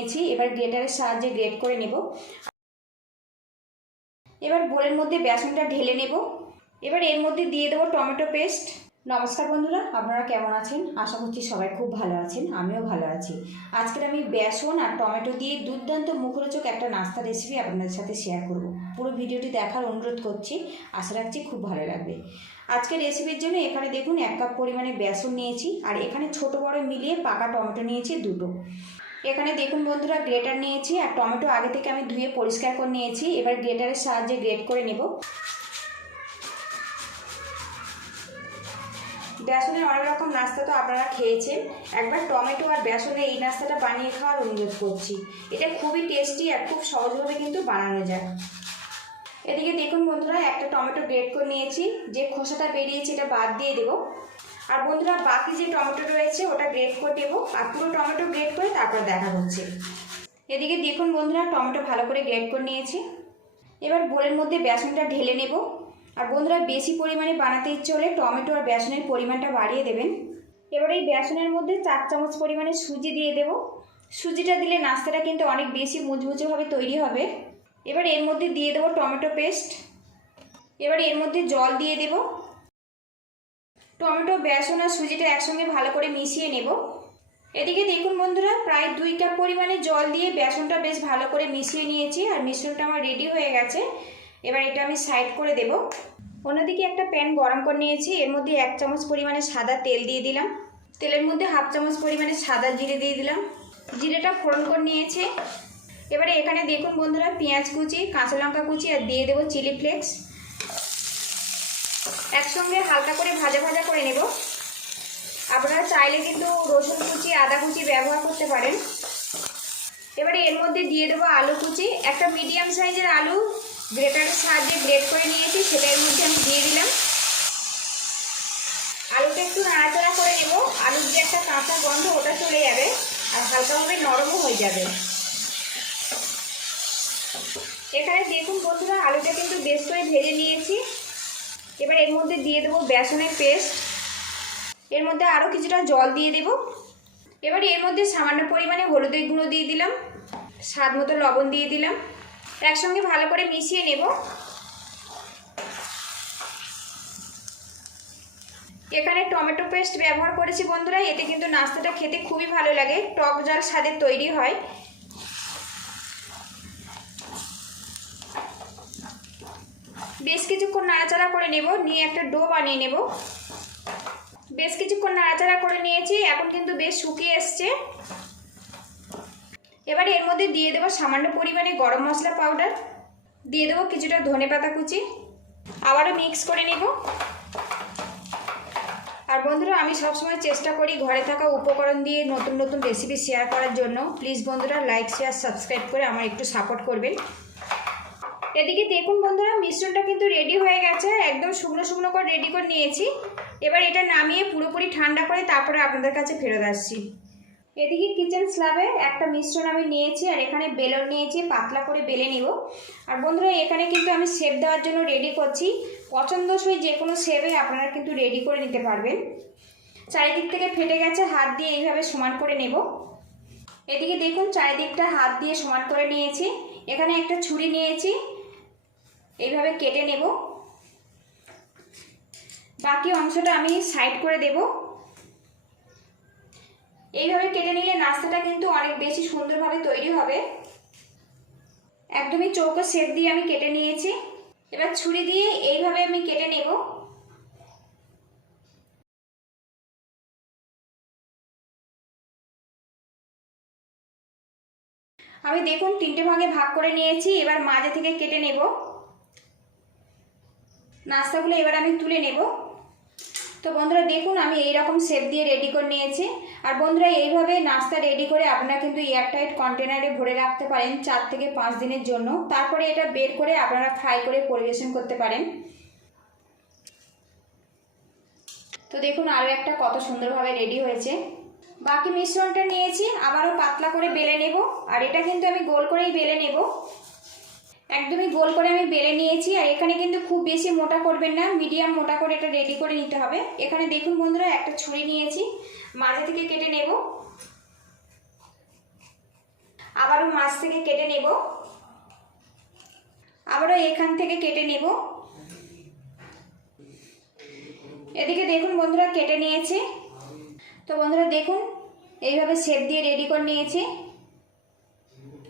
নিয়েছি এবার গ্রেটারের সাহায্যে গ্রেট করে নেব। এবার বোলের মধ্যে বেসনটা ঢেলে নেব। এবার এর মধ্যে দিয়ে দেবো টমেটো পেস্ট। নমস্কার বন্ধুরা, আপনারা কেমন আছেন? আশা করছি সবাই খুব ভালো আছেন, আমিও ভালো আছি। আজকের আমি বেসন আর টমেটো দিয়ে দুর্দান্ত মুখরোচক একটা নাস্তা রেসিপি আপনাদের সাথে শেয়ার করব। পুরো ভিডিওটি দেখার অনুরোধ করছি। আশা রাখছি খুব ভালো লাগবে। আজকের রেসিপির জন্য এখানে দেখুন, এক কাপ পরিমাণে বেসন নিয়েছি। আর এখানে ছোট বড় মিলিয়ে পাকা টমেটো নিয়েছি দুটো। এখানে দেখুন বন্ধুরা, গ্রেটার নিয়েছি আর টমেটো আগে থেকে আমি ধুয়ে পরিষ্কার করে নিয়েছি। এবার গ্রেটারের সাহায্যে গ্রেট করে নেব। বেসনের অনেক রকম নাস্তা তো আপনারা খেয়েছেন। একবার টমেটো আর বেসনে এই নাস্তাটা বানিয়ে খাওয়ার অনুরোধ করছি। এটা খুবই টেস্টি আর খুব সহজভাবে কিন্তু বানানো যায়। এদিকে দেখুন বন্ধুরা, একটা টমেটো গ্রেট করে নিয়েছি। যে খোসাটা বেরিয়েছে এটা বাদ দিয়ে দেবো। আর বন্ধুরা, বাকি যে টমেটো রয়েছে, ওটা গ্রেট করে দেবো। আর পুরো টমেটো গ্রেট করে তারপর দেখা হচ্ছে। এদিকে দেখুন বন্ধুরা, টমেটো ভালো করে গ্রেট করে নিয়েছি। এবার বোলের মধ্যে বেসনটা ঢেলে নেব। আর বন্ধুরা, বেশি পরিমাণে বানাতে ইচ্ছে হলে টমেটো আর বেসনের পরিমাণটা বাড়িয়ে দেবেন। এবার এই বেসনের মধ্যে চার চামচ পরিমাণে সুজি দিয়ে দেব। সুজিটা দিলে নাস্তাটা কিন্তু অনেক বেশি মুচমুচেভাবে তৈরি হবে। এবার এর মধ্যে দিয়ে দেবো টমেটো পেস্ট। এবার এর মধ্যে জল দিয়ে দেব। টমেটো, বেসন আর সুজিটা একসঙ্গে ভালো করে মিশিয়ে নেব। এদিকে দেখুন বন্ধুরা, প্রায় দুই কাপ পরিমাণে জল দিয়ে বেসনটা বেশ ভালো করে মিশিয়ে নিয়েছি আর মিশ্রণটা আমার রেডি হয়ে গেছে। এবার এটা আমি সাইড করে দেব। অন্যদিকে একটা প্যান গরম করে নিয়েছি, এর মধ্যে এক চামচ পরিমাণে সাদা তেল দিয়ে দিলাম। তেলের মধ্যে হাফ চামচ পরিমাণে সাদা জিরে দিয়ে দিলাম। জিরেটা ফোড়ন করে নিয়েছে। এবারে এখানে দেখুন বন্ধুরা, পেঁয়াজ কুচি, কাঁচা লঙ্কা কুচি আর দিয়ে দেবো চিলি ফ্লেক্স একসঙ্গে হালকা করে ভাজা ভাজা করে নেব। আপনারা চাইলে কিন্তু রসুন কুচি, আদা কুচি ব্যবহার করতে পারেন। এবারে এর মধ্যে দিয়ে দেবো আলু কুচি। একটা মিডিয়াম সাইজের আলু, গ্রেটারের সাহায্যে গ্রেট করে নিয়েছি, সেটা এর মধ্যে আমি দিয়ে দিলাম। আলুটা একটু নাড়াচাড়া করে নেব। আলুর যে একটা কাঁচা গন্ধ, ওটা চলে যাবে আর হালকাভাবে নরমও হয়ে যাবে। এখানে দেখুন বন্ধুরা, আলুটা কিন্তু বেশ করে ভেজে নিয়েছি। এবার এর মধ্যে দিয়ে দেবো বেসনের পেস্ট। এর মধ্যে আরও কিছুটা জল দিয়ে দেব। এবার এর মধ্যে সামান্য পরিমাণে হলুদের গুঁড়ো দিয়ে দিলাম। স্বাদ মতো লবণ দিয়ে দিলাম। একসঙ্গে ভালো করে মিশিয়ে নেব। এখানে টমেটো পেস্ট ব্যবহার করেছি বন্ধুরা, এতে কিন্তু নাস্তাটা খেতে খুবই ভালো লাগে। টক জল স্বাদের তৈরি হয়। বেশ কিছুক্ষণ নাড়াচাড়া করে নেব, নিয়ে একটা ডো বানিয়ে নেব। বেশ কিছুক্ষণ নাড়াচাড়া করে নিয়েছি, এখন কিন্তু বেশ শুকিয়ে এসছে। এবার এর মধ্যে দিয়ে দেবো সামান্য পরিমাণে গরম মশলা পাউডার। দিয়ে দেবো কিছুটা ধনে পাতা কুচি। আবারও মিক্স করে নেব। আর বন্ধুরা, আমি সবসময় চেষ্টা করি ঘরে থাকা উপকরণ দিয়ে নতুন নতুন রেসিপি শেয়ার করার জন্য। প্লিজ বন্ধুরা লাইক শেয়ার সাবস্ক্রাইব করে আমার একটু সাপোর্ট করবেন। এদিকে দেখুন বন্ধুরা, মিশ্রণটা কিন্তু রেডি হয়ে গেছে। একদম শুকনো শুকনো করে রেডি করে নিয়েছি। এবার এটা নামিয়ে পুরোপুরি ঠান্ডা করে তারপরে আপনাদের কাছে ফেরত আসছি। এদিকে কিচেন স্ল্যাবে একটা মিশ্রণ আমি নিয়েছি আর এখানে বেলন নিয়েছি, পাতলা করে বেলে নিব। আর বন্ধুরা, এখানে কিন্তু আমি শেপ দেওয়ার জন্য রেডি করছি। পছন্দসই যে কোনো শেপে আপনারা কিন্তু রেডি করে নিতে পারবেন। চারিদিক থেকে ফেটে গেছে, হাত দিয়ে এইভাবে সমান করে নেব। এদিকে দেখুন, চারিদিকটা হাত দিয়ে সমান করে নিয়েছি। এখানে একটা ছুরি নিয়েছি। এইভাবে কেটে নেব। বাকি অংশটা আমি সাইড করে দেব। এইভাবে কেটে নিলে নাস্তাটা কিন্তু অনেক বেশি সুন্দরভাবে তৈরি হবে। একদমই চৌকো শেপ দিয়ে আমি কেটে নিয়েছি। এবার ছুরি দিয়ে এইভাবে আমি কেটে নেব। আমি দেখুন তিনটে ভাগে ভাগ করে নিয়েছি, এবার মাঝে থেকে কেটে নেব। নাস্তাগুলো এবার আমি তুলে নেব। তো বন্ধুরা, দেখুন, আমি এই রকম শেপ দিয়ে রেডি করে নিয়েছি। আর বন্ধুরা, এইভাবে নাস্তা রেডি করে আপনারা কিন্তু এয়ারটাইট কন্টেনারে ভরে রাখতে পারেন চার থেকে পাঁচ দিনের জন্য। তারপরে এটা বের করে আপনারা ফ্রাই করে পরিবেশন করতে পারেন। তো দেখুন আরও একটা কত সুন্দরভাবে রেডি হয়েছে। বাকি মিশ্রণটা নিয়েছি, আবারও পাতলা করে বেলে নেব। আর এটা কিন্তু আমি গোল করেই বেলে নেব। একদমই গোল করে আমি বেলে নিয়েছি, আর এখানে কিন্তু খুব বেশি মোটা করবেন না, মিডিয়াম মোটা করে এটা রেডি করে নিতে হবে। এখানে দেখুন বন্ধুরা, একটা ছুরি নিয়েছি, মাঝে থেকে কেটে নেব। আবারও মাছ থেকে কেটে নেব। আবারও এখান থেকে কেটে নেব। এদিকে দেখুন বন্ধুরা, কেটে নিয়েছে। তো বন্ধুরা, দেখুন, এইভাবে শেপ দিয়ে রেডি করে নিয়েছে।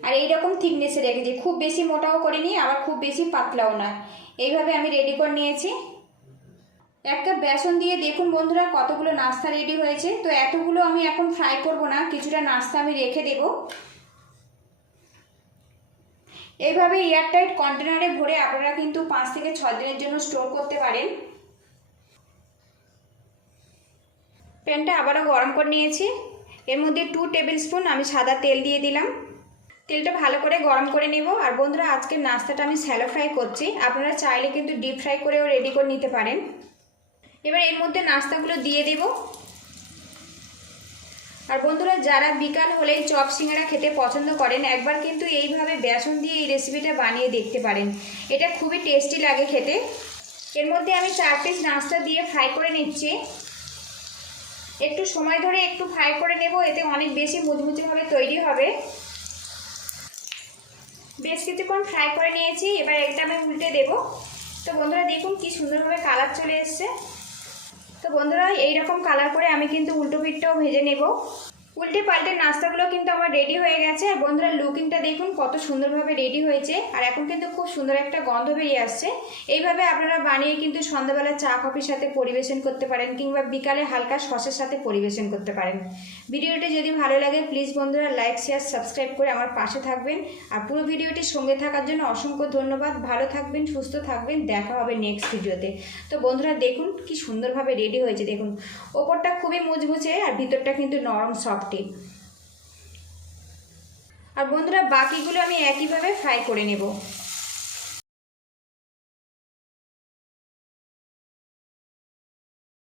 আর এইরকম থিকনেসে রেখেছি। খুব বেশি মোটাও করিনি, আবার খুব বেশি পাতলাও না। এইভাবে আমি রেডি করে নিয়েছি। এক কাপ বেসন দিয়ে দেখুন বন্ধুরা কতগুলো নাস্তা রেডি হয়েছে। তো এতগুলো আমি এখন ফ্রাই করব না, কিছুটা নাস্তা আমি রেখে দেব। এইভাবে এয়ারটাইট কন্টেনারে ভরে আপনারা কিন্তু পাঁচ থেকে ছ দিনের জন্য স্টোর করতে পারেন। প্যানটা আবারও গরম করে নিয়েছি। এর মধ্যে টু টেবিল স্পুন আমি সাদা তেল দিয়ে দিলাম। তেলটা ভালো করে গরম করে নেব। আর বন্ধুরা আজকের নাস্তাটা আমি স্যালো ফ্রাই করছি। আপনারা চাইলে কিন্তু ডিপ ফ্রাই করেও রেডি করে নিতে পারেন। এবার এর মধ্যে নাস্তাগুলো দিয়ে দেব। আর বন্ধুরা, যারা বিকাল হলেই চপ সিঙ্গারা খেতে পছন্দ করেন, একবার কিন্তু এইভাবে বেসন দিয়ে এই রেসিপিটা বানিয়ে দেখতে পারেন। এটা খুবই টেস্টি লাগে খেতে। এর মধ্যে আমি চার পিস নাস্তা দিয়ে ফ্রাই করে নিচ্ছি। একটু সময় ধরে একটু ফ্রাই করে নেব, এতে অনেক বেশি মুচমুচেভাবে তৈরি হবে। বেশ কিছুক্ষণ ফ্রাই করে নিয়েছি, এবার এটা আমি উল্টে দেব। তো বন্ধুরা দেখুন কি সুন্দরভাবে কালার চলে এসছে। তো বন্ধুরা এইরকম কালার করে আমি কিন্তু উল্টো পিঠটাও ভেজে নেব। উল্টে পাল্টে নাস্তাগুলো কিন্তু আমার রেডি হয়ে গেছে। আর বন্ধুরা লুকিংটা দেখুন, কত সুন্দরভাবে রেডি হয়েছে। আর এখন কিন্তু খুব সুন্দর একটা গন্ধ বেরিয়ে আসছে। এইভাবে আপনারা বানিয়ে কিন্তু সন্ধ্যাবেলা চা কফির সাথে পরিবেশন করতে পারেন, কিংবা বিকালে হালকা সসের সাথে পরিবেশন করতে পারেন। ভিডিওটি যদি ভালো লাগে প্লিজ বন্ধুরা লাইক শেয়ার সাবস্ক্রাইব করে আমার পাশে থাকবেন। আর পুরো ভিডিওটির সঙ্গে থাকার জন্য অসংখ্য ধন্যবাদ। ভালো থাকবেন, সুস্থ থাকবেন। দেখা হবে নেক্সট ভিডিওতে। তো বন্ধুরা, দেখুন কি সুন্দরভাবে রেডি হয়েছে। দেখুন, ওপরটা খুবই মুচমুচে, আর ভিতরটা কিন্তু নরম সফটি আর বন্ধুরা বাকিগুলো আমি একইভাবে ফ্রাই করে নেব।